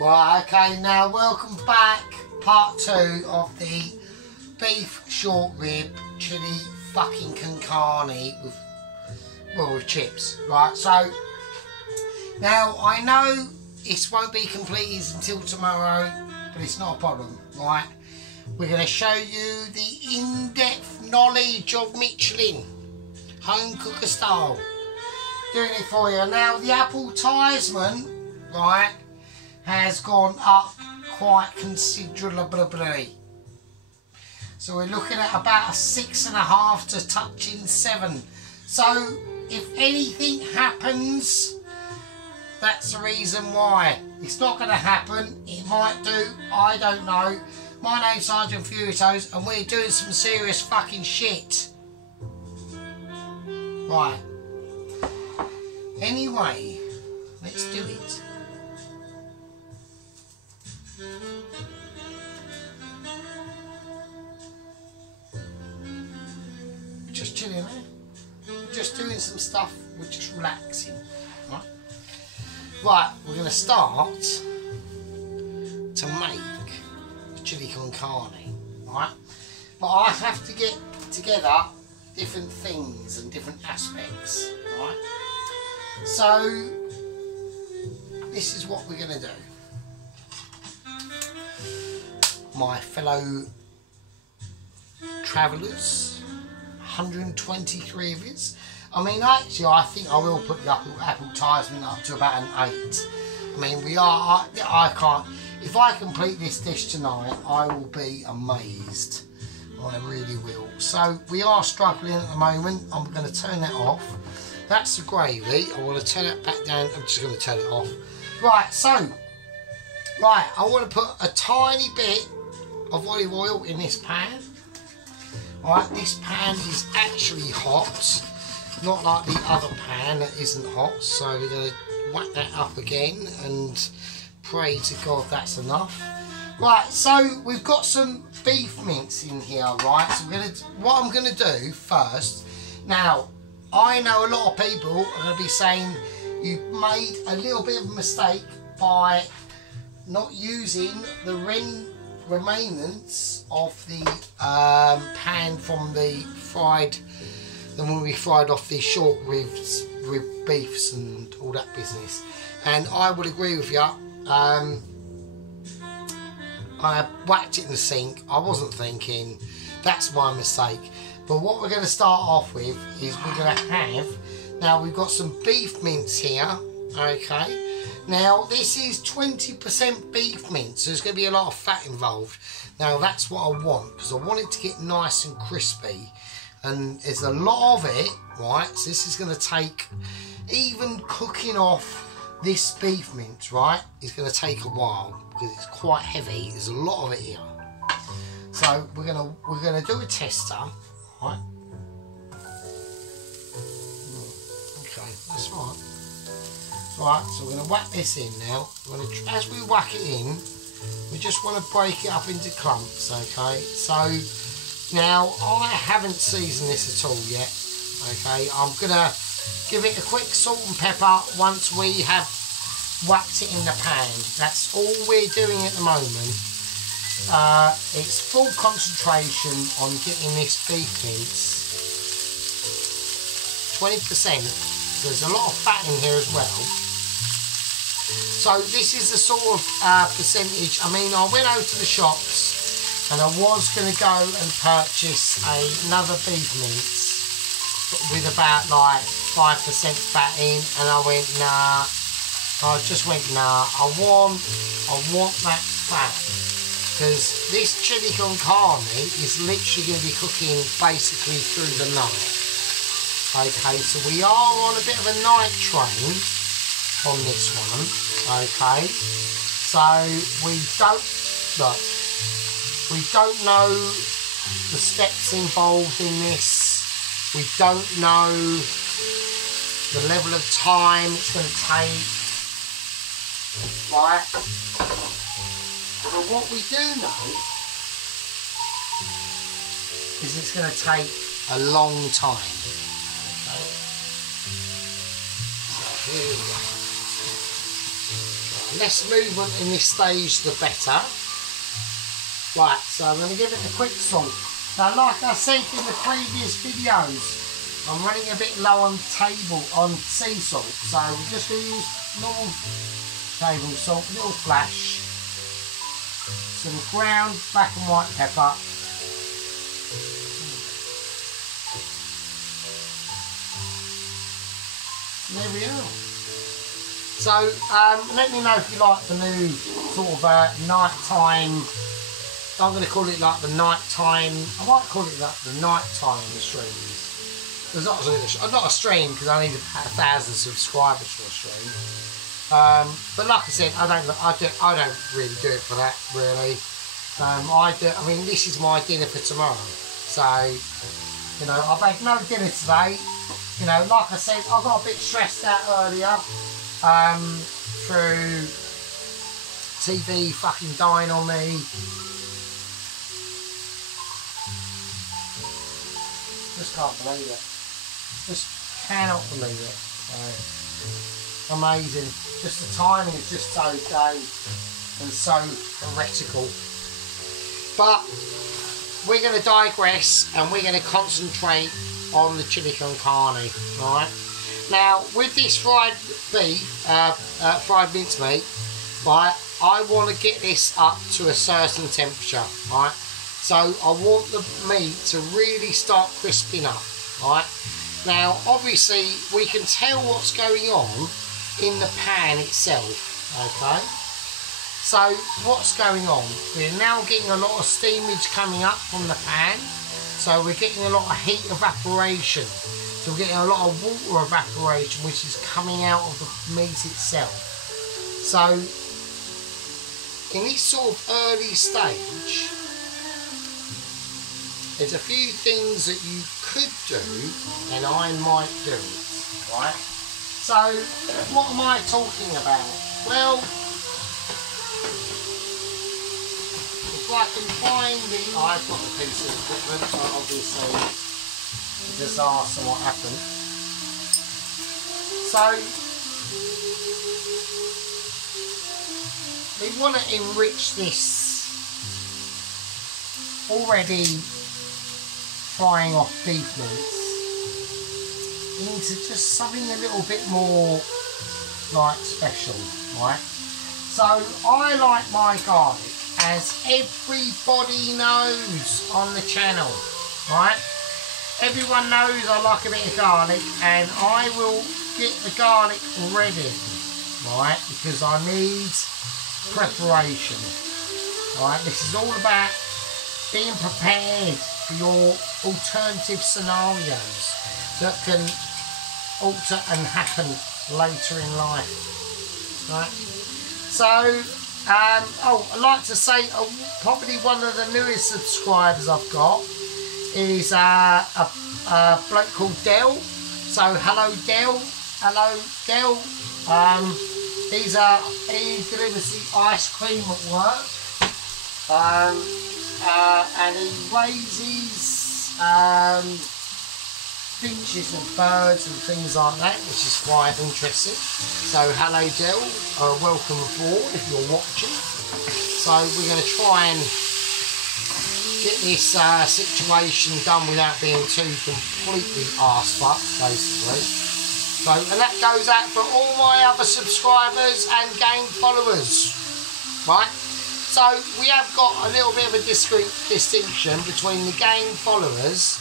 Right, okay, now welcome back, part 2 of the beef short rib chili fucking concarni with chips. Right, so now I know this won't be completed until tomorrow, but it's not a problem, right? We're going to show you the in-depth knowledge of Michelin, home cooker style. Doing it for you. Now the advertisement, right, has gone up quite considerably. So we're looking at about a 6.5 to touching 7. So if anything happens, that's the reason why. It's not going to happen. It might do. I don't know. My name's Sergeant Furitos and we're doing some serious fucking shit. Right. Anyway, let's do it. We're just chilling there. We're just doing some stuff. We're just relaxing. Right? Right, we're going to start to make the chili con carne. Right? But I have to get together different things and different aspects. Right? So, this is what we're going to do. My fellow travellers, 123 of us. I mean, actually, I think I will put the advertisement up to about an 8. I mean, I can't, if I complete this dish tonight, I will be amazed. I really will. So, we are struggling at the moment. I'm going to turn that off. That's the gravy. I want to turn it back down. I'm just going to turn it off. Right, so, I want to put a tiny bit of olive oil in this pan. Alright, this pan is actually hot, not like the other pan that isn't hot. So we're going to whack that up again and pray to God that's enough. Right, so we've got some beef mince in here, right? So what I'm going to do first, now, I know a lot of people are going to be saying you've made a little bit of a mistake by not using the remains of the pan from the when we fried off the short rib beefs and all that business. And I would agree with you. I whacked it in the sink. I wasn't thinking. That's my mistake. But what we're going to start off with is we're going to have, now we've got some beef mince here, okay. Now this is 20% beef mince, so there's going to be a lot of fat involved. Now that's what I want, because I want it to get nice and crispy. And there's a lot of it, right, so this is going to take, even cooking off this beef mince, right, is going to take a while, because it's quite heavy, there's a lot of it here. So we're gonna do a tester. Right. Okay, that's right. Right, so we're going to whack this in now. As we whack it in, we just want to break it up into clumps, okay? So, now, I haven't seasoned this at all yet, okay? I'm going to give it a quick salt and pepper once we have whacked it in the pan. That's all we're doing at the moment. It's full concentration on getting this beef mince 20%. There's a lot of fat in here as well. So this is the sort of percentage. I mean, I went over to the shops and I was going to go and purchase another beef mince with about like 5% fat in, and I went nah. I just went nah. I want that fat. Because this chili con carne is literally going to be cooking basically through the night. Okay, so we are on a bit of a night train on this one. Okay, so we don't know the steps involved in this. We don't know the level of time it's going to take. Right. But what we do know is it's going to take a long time. Okay. So here we go. So less movement in this stage the better. Right, so I'm going to give it a quick salt. Now, like I said in the previous videos, I'm running a bit low on sea salt, so we're just going to use normal table salt, a little flash, some ground black and white pepper, and there we are. So let me know if you like the new sort of nighttime. I'm going to call it like the nighttime. I might call it like the nighttime streams. There's not a stream because I need 1,000 subscribers for a stream. But like I said, I don't really do it for that really. I mean, this is my dinner for tomorrow. So you know, I've had no dinner today. You know, like I said, I got a bit stressed out earlier through TV fucking dying on me. Just can't believe it. Just cannot believe it. Amazing. Just the timing is just so gay and so heretical. But we're going to digress and we're going to concentrate on the chili con carne. Right. Now with this fried beef, fried mincemeat, right, I want to get this up to a certain temperature. Right. So I want the meat to really start crisping up. Right. Now, obviously, we can tell what's going on in the pan itself, okay? So, what's going on? We're now getting a lot of steamage coming up from the pan, so we're getting a lot of heat evaporation. So we're getting a lot of water evaporation, which is coming out of the meat itself. So, in this sort of early stage, there's a few things that you could do, and I might do it, right? So, what am I talking about? Well, if I can find I've got a piece of equipment, so obviously a disaster what happened. So, we want to enrich this already frying off beef mince into just something a little bit more like special, right? So I like my garlic, as everybody knows on the channel, right? Everyone knows I like a bit of garlic, and I will get the garlic ready, right? Because I need preparation, right? This is all about being prepared for your alternative scenarios that can alter and happen later in life, right? So, oh, I'd like to say probably one of the newest subscribers I've got is a bloke called Del. So, hello Del, hello Del. He delivers the ice cream at work. And he raises finches and birds and things like that, which is quite interesting. So hello Del, welcome aboard if you're watching. So we're going to try and get this situation done without being too completely arse-fucked, basically. So, and that goes out for all my other subscribers and gang followers, right? So we have got a little bit of a distinction between the gang followers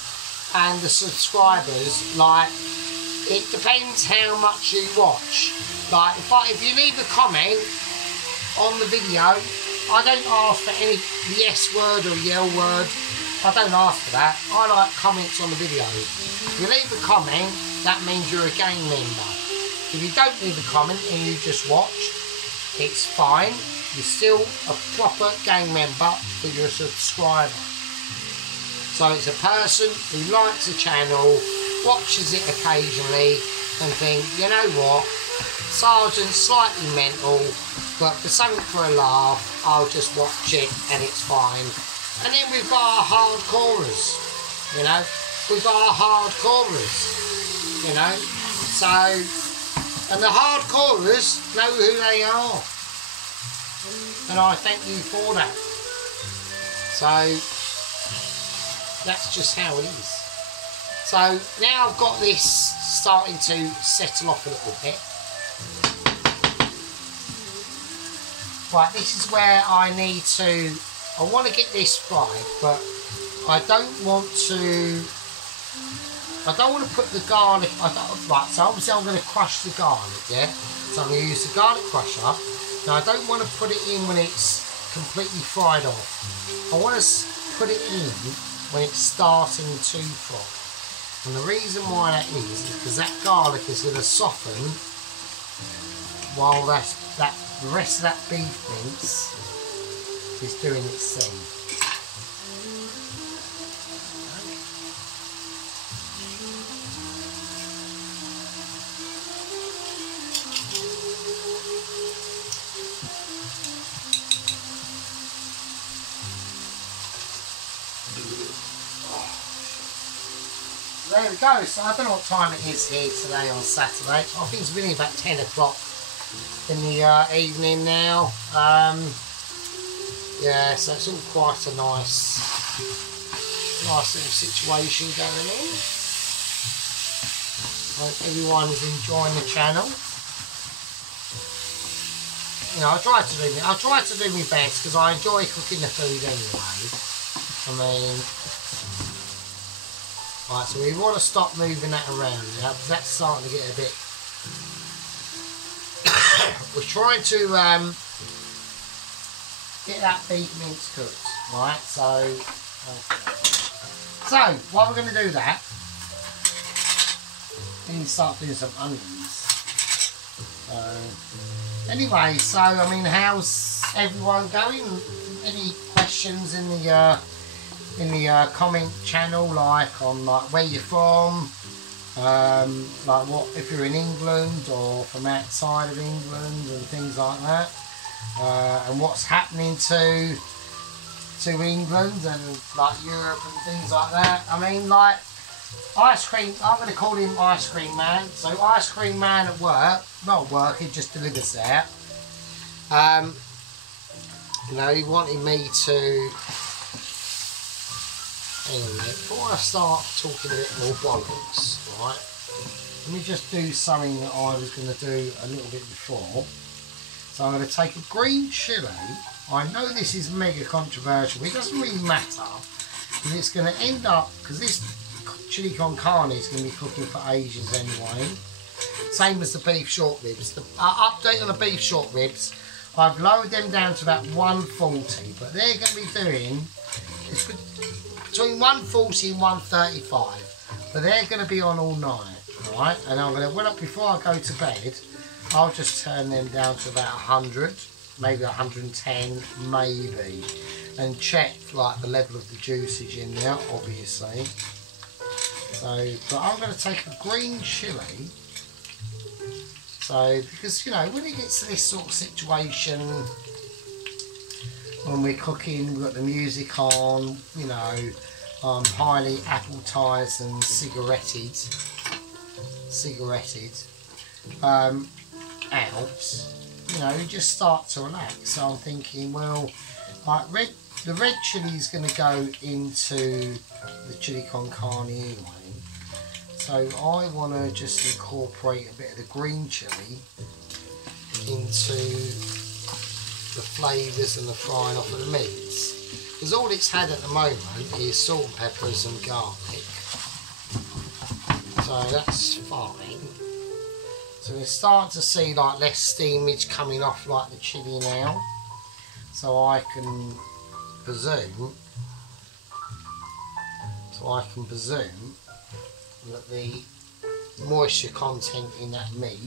and the subscribers. Like, it depends how much you watch. Like, if you leave a comment on the video, I don't ask for any yes word or yell word. I don't ask for that. I like comments on the video. If you leave a comment, that means you're a gang member. If you don't leave a comment and you just watch, it's fine. You're still a proper gang member, but you're a subscriber. So it's a person who likes the channel, watches it occasionally, and think, you know what, Sergeant's slightly mental, but for something for a laugh, I'll just watch it and it's fine. And then we've got our hardcorers, you know, we've got our hardcorers, you know, so, and the hardcorers know who they are. and I thank you for that. So that's just how it is. So now I've got this starting to settle off a little bit. Right, this is where I need to, I want to get this fried, but I don't want to put the garlic, right, so obviously I'm going to crush the garlic, yeah? So I'm going to use the garlic crusher. Now I don't want to put it in when it's completely fried off. I want to put it in when it's starting to fry. And the reason why that is because that garlic is going to soften while the rest of that beef mince is doing its thing. There we go. So I don't know what time it is here today on Saturday. I think it's really about 10 o'clock in the evening now. Yeah, so it's all quite a nice little situation going on. Hope everyone is enjoying the channel. You know, I try to do my best because I enjoy cooking the food anyway. I mean, right, so we want to stop moving that around now because that's starting to get a bit. We're trying to get that beef mince cooked, right? So while we're going to do that, we need to start doing some onions. Anyway, so I mean, how's everyone going? Any questions in the comment channel, like on like where you're from, like what if you're in England or from outside of England and things like that, and what's happening to England and like Europe and things like that. I mean, like ice cream, I'm going to call him Ice Cream Man. So Ice Cream Man at work, not at work, he just delivers out. You know, he wanted me to. Anyway, before I start talking a bit more bollocks, right, let me just do something that I was going to do a little bit before. So I'm going to take a green chilli. I know this is mega controversial, but it doesn't really matter. And it's going to end up, because this chilli con carne is going to be cooking for ages anyway. Same as the beef short ribs. The update on the beef short ribs, I've lowered them down to about 140, but they're going to be doing, it's between 140 and 135, but they're going to be on all night, right? And I'm going to, before I go to bed, I'll just turn them down to about 100, maybe 110, maybe, and check like the level of the juicage in there, obviously. So, but I'm going to take a green chilli. So, because you know, when it gets to this sort of situation, when we're cooking, we've got the music on, you know, highly appletised and cigaretted out, you know, you just start to relax. So I'm thinking, well, like the red chilli is going to go into the chilli con carne anyway. So I want to just incorporate a bit of the green chilli into the flavours and the frying off of the meats. Because all it's had at the moment is salt and peppers and garlic. So that's fine. So we're starting to see like less steamage coming off like the chilli now. So I can presume that the moisture content in that meat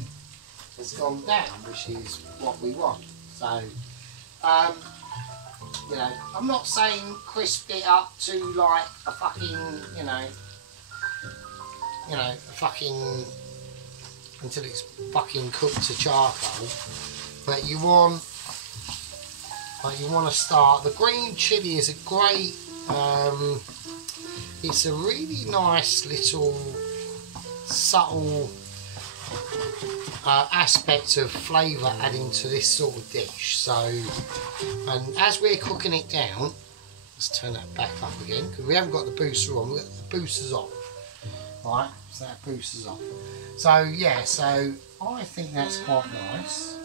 has gone down, which is what we want. So, you know, I'm not saying crisp it up to like a fucking, you know, a fucking, until it's fucking cooked to charcoal. But you want, like, you want to start. The green chilli is a great. It's a really nice little subtle aspect of flavour adding to this sort of dish. So, and as we're cooking it down, let's turn that back up again because we haven't got the booster on. We've got the boosters off, right? So that booster's off. So yeah, so I think that's quite nice.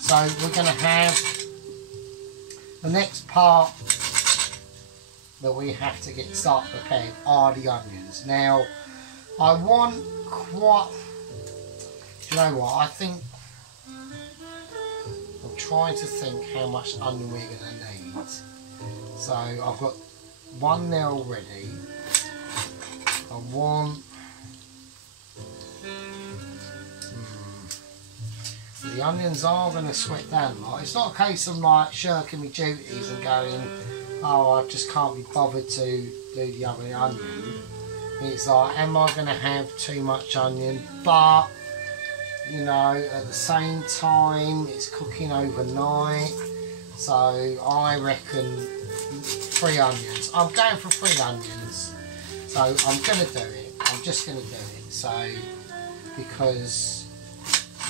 So we're going to have the next part that we have to start preparing are the onions. Now, I want quite. Do you know what? I think I'm trying to think how much onion we're going to need. So I've got one there already. I want. The onions are going to sweat down a lot. It's not a case of like shirking my duties and going, oh, I just can't be bothered to do the other onion. It's like, am I going to have too much onion? But, you know, at the same time, it's cooking overnight. So I reckon 3 onions. I'm going for 3 onions. So I'm going to do it. I'm just going to do it. So, because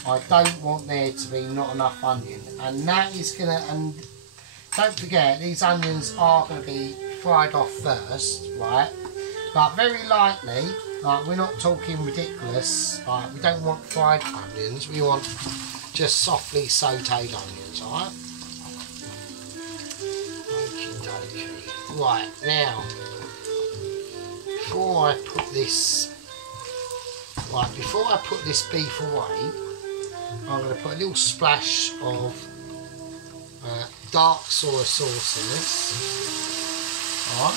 I don't want there to be not enough onion, and that is gonna. And don't forget, these onions are going to be fried off first, right? But very lightly. Like, we're not talking ridiculous. Like, we don't want fried onions. We want just softly sautéed onions, alright? Okie dokie. Right now, before I put this beef away, I'm going to put a little splash of dark soy sauce in this. Alright.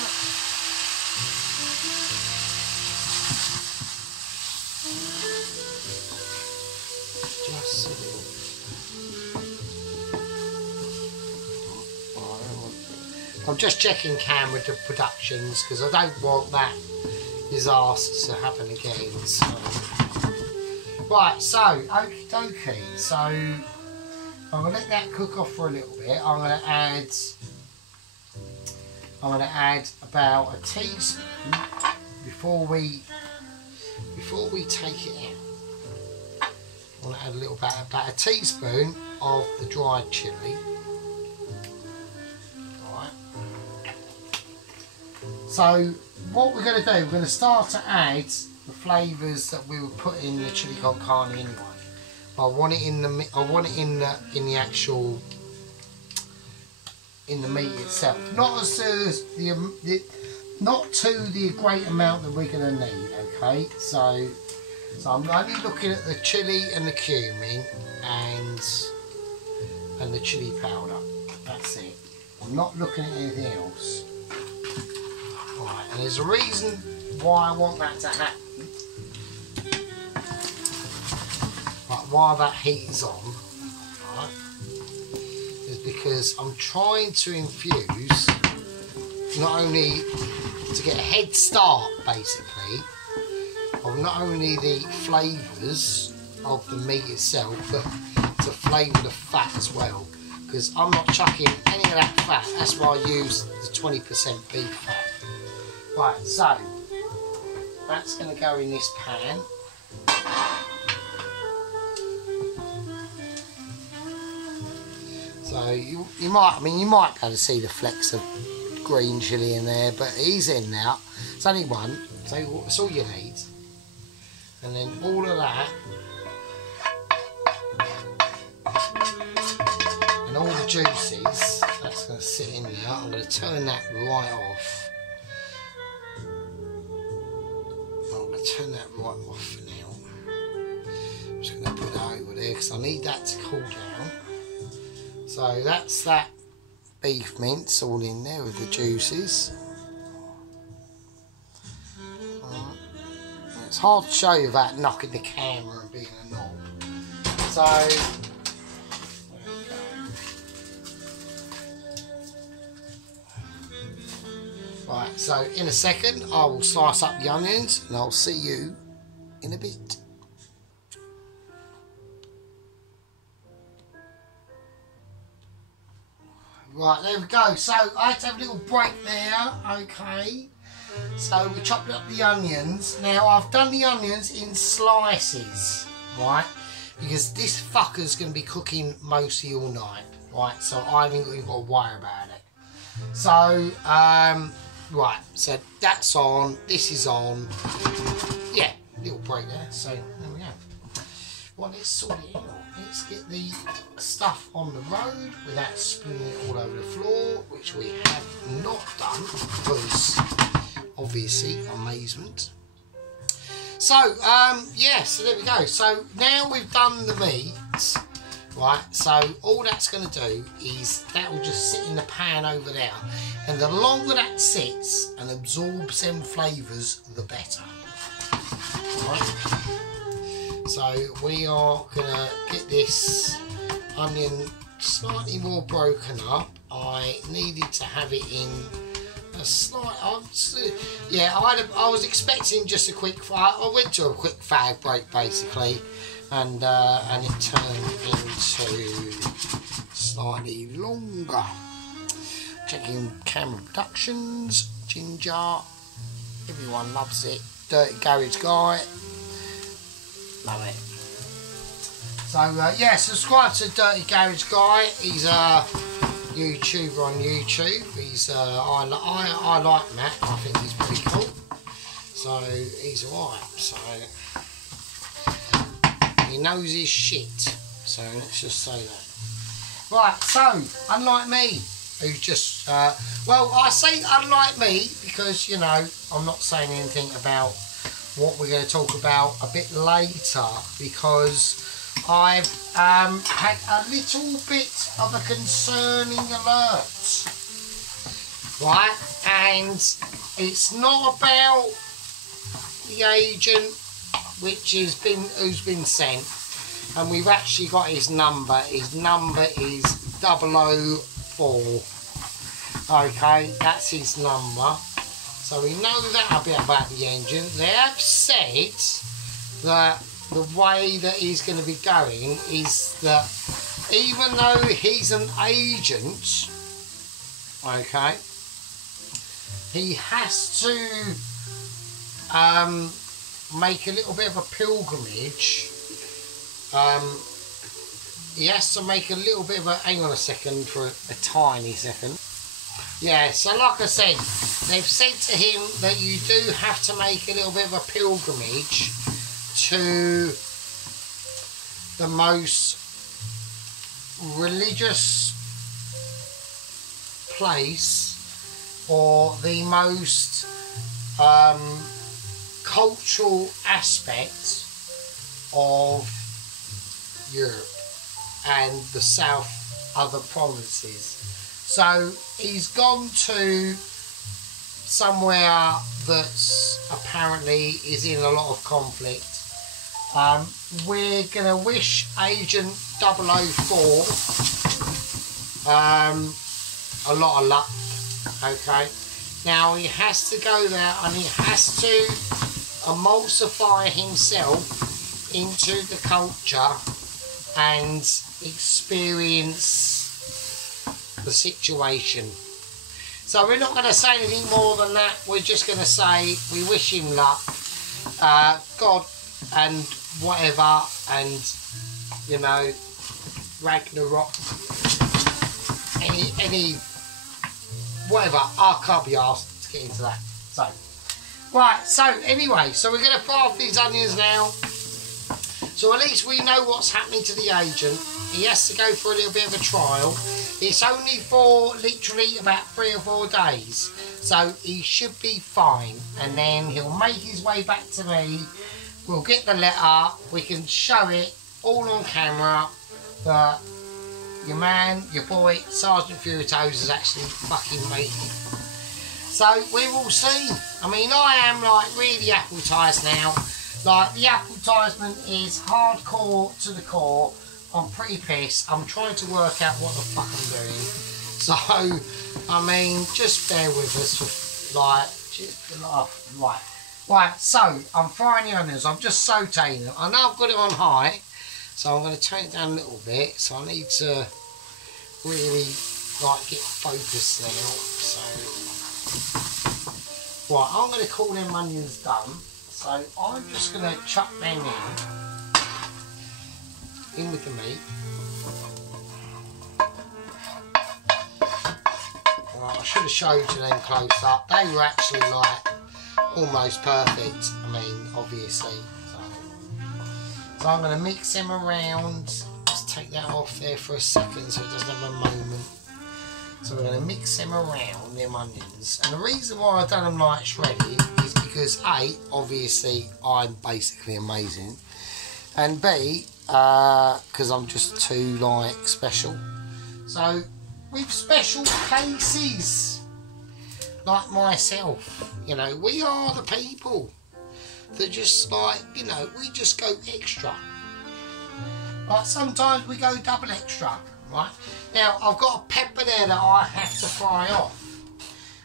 Just a little. I'm just checking camera productions because I don't want that disaster to happen again. So. Right, so, okie dokie, so I'm going to let that cook off for a little bit. I'm going to add about a teaspoon before we take it out. I'm going to add a little about a teaspoon of the dried chilli. Right. So what we're going to do, we're going to start to add the flavours that we would put in the chili con carne anyway. But I want it in the meat itself, not not to the great amount that we're going to need. Okay, so I'm only looking at the chili and the cumin and the chili powder. That's it. I'm not looking at anything else. Right, and there's a reason why I want that to happen. But while that heat is on, right, is because I'm trying to infuse, not only to get a head start basically of not only the flavours of the meat itself, but to flavour the fat as well, because I'm not chucking any of that fat. That's why I use the 20% beef fat. Right, so that's going to go in this pan. So you might be able to see the flecks of green chilli in there, but he's in now. It's only one, so it's all you need. And then all of that, and all the juices, that's going to sit in there. I'm going to turn that right off. I'm going to turn that right off for now. I'm just going to put that over there because I need that to cool down. So that's that beef mince all in there with the juices. It's hard to show you without knocking the camera and being a knob. So there we go. Right, so in a second I will slice up the onions and I'll see you in a bit. Right, there we go. So I had to have a little break there, okay. So we chopped up the onions. Now I've done the onions in slices, right? Because this fucker's going to be cooking mostly all night, right? So I haven't even got to worry about it. So, right, so that's on, this is on. Yeah, little break there, so there we go. Well, let's sort it out. Let's get the stuff on the road without spilling it all over the floor, which we have not done because, obviously, amazement. So, yeah, so there we go. So now we've done the meat, right? So all that's going to do is that will just sit in the pan over there. And the longer that sits and absorbs them flavours, the better. Right? So we are going to get this onion slightly more broken up. I needed to have it in a slight, yeah, I was expecting just a quick, I went to a quick fag break basically, and it turned into slightly longer. Checking camera productions, ginger, everyone loves it. Dirty Garage Guy, love it. So yeah, subscribe to Dirty Garage Guy. He's a YouTuber on YouTube. He's I like Matt. I think he's pretty cool. So he's alright. So he knows his shit. So let's just say that. Right. So unlike me, who's just well, I say unlike me because, you know, I'm not saying anything about what we're going to talk about a bit later because I've had a little bit of a concerning alert, right? And it's not about the agent who's been sent, and we've actually got his number. His number is 004. Okay, that's his number. So we know that a bit about the engine. They have said that the way that he's going to be going is that even though he's an agent, okay, he has to make a little bit of a pilgrimage. He has to make a little bit of a, hang on a second for a tiny second. Yeah, so like I said, they've said to him that you do have to make a little bit of a pilgrimage to the most religious place or the most cultural aspect of Europe and the south other provinces. So he's gone to somewhere that's apparently is in a lot of conflict. We're going to wish Agent 004 a lot of luck, okay? Now he has to go there and he has to emulsify himself into the culture and experience the situation. So we're not going to say anything more than that. We're just going to say we wish him luck, God and whatever, and you know, Ragnarok, any whatever. I can't be asked to get into that. So right, so anyway, so we're going to fry off these onions now. So at least we know what's happening to the agent. He has to go for a little bit of a trial. It's only for literally about 3 or 4 days. So he should be fine. And then he'll make his way back to me. We'll get the letter. We can show it all on camera that your man, your boy, Sergeant Furitoes has actually fucking made it. So we will see. I mean, I am like really advertised now. Like the advertisement is hardcore to the core. I'm pretty pissed. I'm trying to work out what the fuck I'm doing. So, I mean, just bear with us for like, just right. So I'm frying the onions. I'm just sautéing them. I know I've got it on high, so I'm going to turn it down a little bit. So I need to really like get focused now. So, right, I'm going to call them onions done. So I'm just going to chuck them in. in with the meat. Right, I should have showed you them close up. They were actually like almost perfect. I mean, obviously. So I'm going to mix them around. Just take that off there for a second so it doesn't have a moment. So we're going to mix them around, them onions. And the reason why I've done them like shredded is because A, obviously I'm basically amazing. And B, because I'm just too like special. So with special cases like myself, you know, we are the people that just like, you know, we just go extra. Like sometimes we go double extra, right? Now I've got a pepper there that I have to fry off,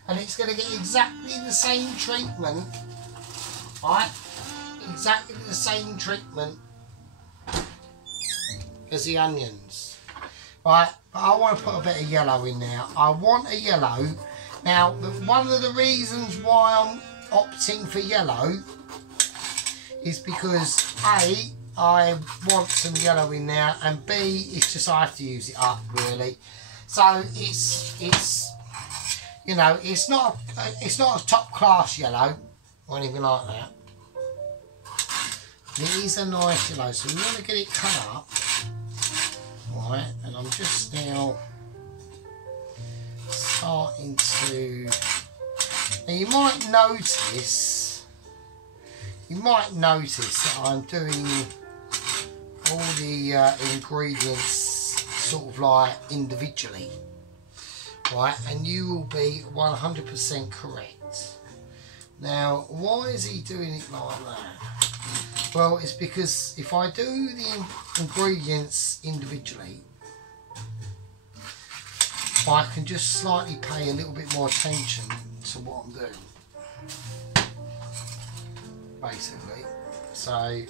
and it's going to get exactly the same treatment, right? Exactly the same treatment as the onions, right? But I want to put a bit of yellow in there. I want a yellow. Now, one of the reasons why I'm opting for yellow is because A, I want some yellow in there, and B, it's just I have to use it up really. So it's you know, it's not a top class yellow or anything like that. It is a nice yellow, so we want to get it cut up, right? And I'm just now starting to. Now you might notice that I'm doing all the ingredients sort of like individually, right? And you will be 100% correct. Now, why is he doing it like that? Well, it's because if I do the ingredients individually, I can just slightly pay a little bit more attention to what I'm doing, basically. So I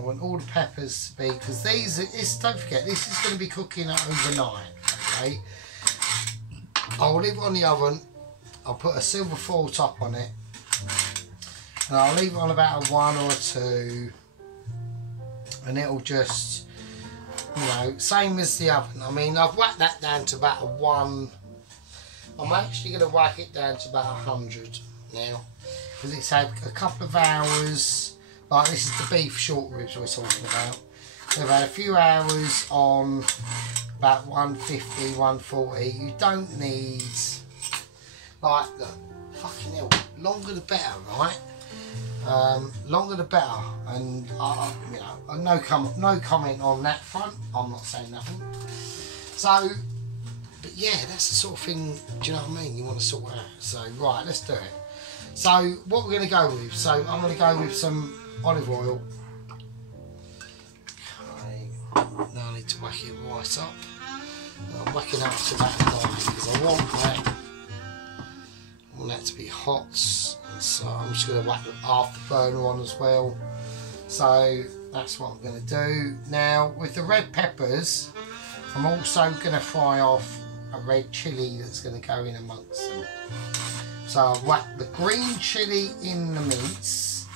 want all the peppers to be, because don't forget, this is going to be cooking overnight, okay? I'll leave it on the oven. I'll put a silver foil top on it, and I'll leave it on about a 1 or a 2, and it'll just, you know, same as the oven. I mean, I've whacked that down to about a 1. I'm actually going to whack it down to about 100 now, because it's had a couple of hours. Like, this is the beef short ribs we're talking about. They've had a few hours on about 150, 140. You don't need, like, look, fucking hell, longer the better, right? Longer the better. And you know, no comment on that front. I'm not saying nothing. So, but yeah, that's the sort of thing. Do you know what I mean? You want to sort out. So right, let's do it. So what we're going to go with? So I'm going to go with some olive oil. Okay. Now I need to whack it right up. I'm whacking up to that 9 because I want that to be hot. And so I'm just going to whack the afterburner on as well. So that's what I'm going to do. Now with the red peppers, I'm also going to fry off a red chilli that's going to go in amongst them. So I've whacked the green chilli in the mince.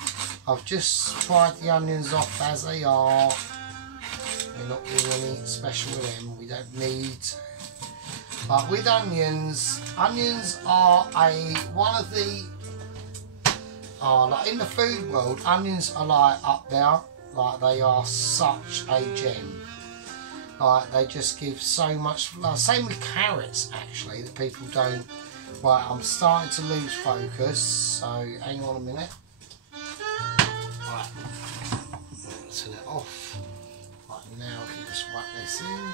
I've just fried the onions off as they are. We're not doing anything special with them. We don't need to. But with onions are one of the like in the food world, onions are like up there. Like, they are such a gem. Like, they just give so much. Like, same with carrots actually, that people don't. Right, I'm starting to lose focus, so hang on a minute. Right, turn it off. Right, now I can just whack this in.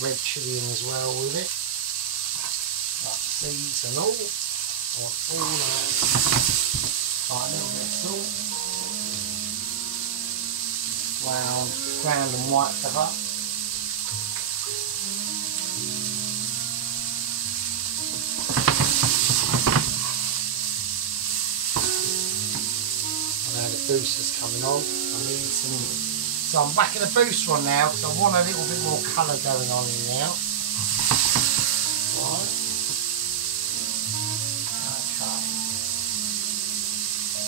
Red chilli in as well with it, like seeds and all. I want all that. Like a little bit of salt, ground and white pepper. booster's coming on. I need some. So I'm backing the booster on now because I want a little bit more colour going on in now. Right. Okay.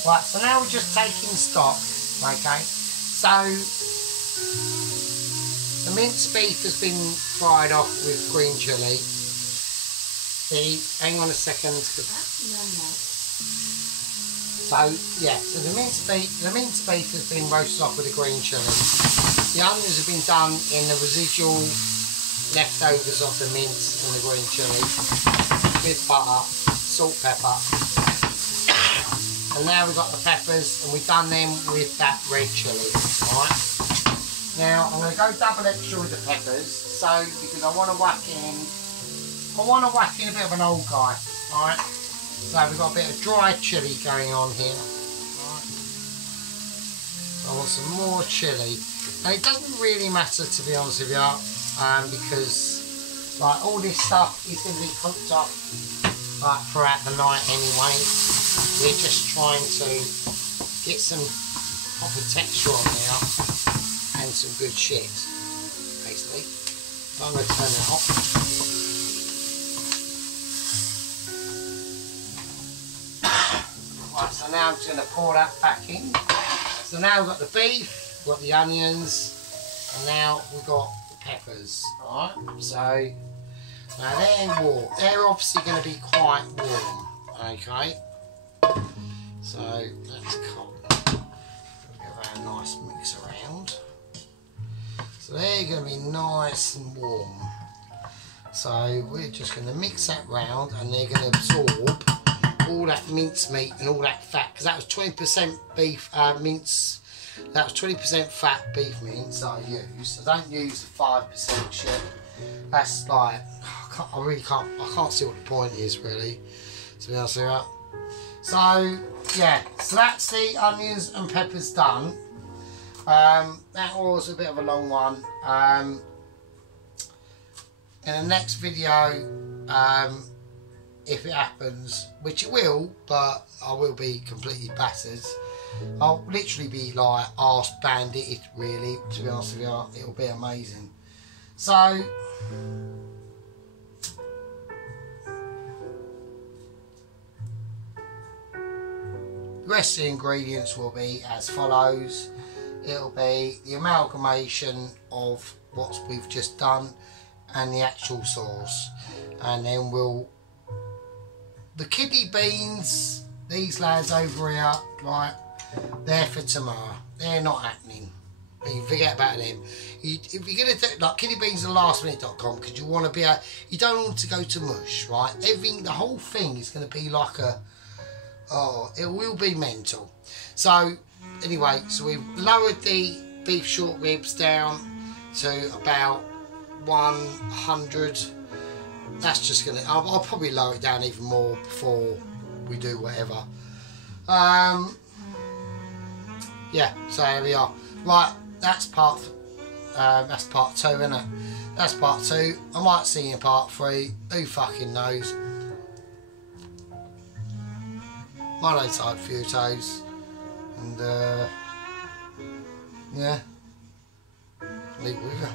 Right, so now we're just taking stock. Okay. So the minced beef has been fried off with green chilli. Hang on a second. So yeah, so the minced beef has been roasted off with the green chilli. The onions have been done in the residual leftovers of the mince and the green chilli with butter, salt, pepper, and now we've got the peppers and we've done them with that red chilli. Right. Now I'm going to go double extra with the peppers, so because I want to whack in a bit of an old guy. Right. So we've got a bit of dry chilli going on here. Right. I want some more chilli. And it doesn't really matter, to be honest with you, because like all this stuff is going to be cooked up like throughout the night anyway. We're just trying to get some proper texture on now and some good shit, basically. So I'm going to turn it off. So now I'm just going to pour that back in. So now we've got the beef, we've got the onions, and now we've got the peppers. Alright, so now they're warm. They're obviously going to be quite warm. Okay, so let's give that a nice mix around. So they're going to be nice and warm. So we're just going to mix that round, and they're going to absorb all that mince meat and all that fat, because that was 20% beef mince. That was 20% fat beef mince that I used. I don't use the 5% shit. That's like I can't see what the point is really, to be honest with you. So yeah, so that's the onions and peppers done. That was a bit of a long one. In the next video, if it happens, which it will, but I will be completely battered. I'll literally be like arse banditted, really, to be honest with you. It'll be amazing. So the rest of the ingredients will be as follows. It'll be the amalgamation of what we've just done and the actual sauce, and then the kidney beans, these lads over here, right, they're for tomorrow. They're not happening. You forget about them. If you're going to do, like, kidney beans are lastminute.com, because you want to be you don't want to go to mush, right? Everything, the whole thing is going to be like it will be mental. So, anyway, so we've lowered the beef short ribs down to about 100. That's just gonna, I'll probably lower it down even more before we do whatever. Yeah, so there we are. Right, that's part 2, isn't it? That's part 2. I might see you in part 3. Who fucking knows? My name's Type Futos, and yeah, leave it with you.